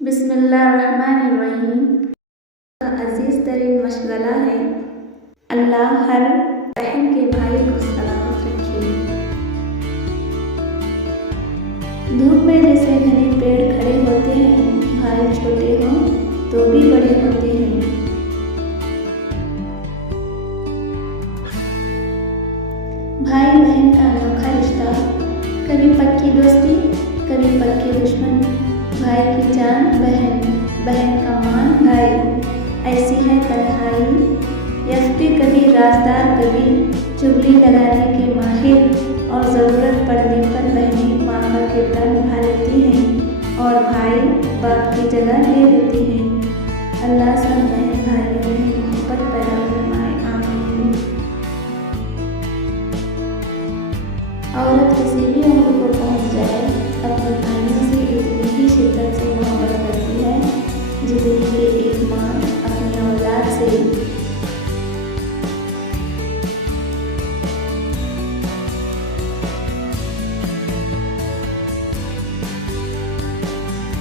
बिस्मिल्लाहिर्रहमानिर्रहीम। अजीज़ तरीन मशगला है, अल्लाह हर बहन के भाई को सलामत रखे। धूप में जैसे घने पेड़ खड़े होते हैं, भाई छोटे हों तो भी बड़े होते हैं। भाई बहन का अनोखा रिश्ता, कभी पक्की दोस्ती कभी पक्के दुश्मन। भाई की जान बहन, बहन का मान भाई, ऐसी है तन्हाई। यफ्ती कभी राजदार कभी चुगली लगाने के माहिर, और ज़रूरत पड़ने पर बहनें माँ का किरदार निभा लेती हैं और भाई बाप की जगह ले लेती हैं। अल्लाह सब बहन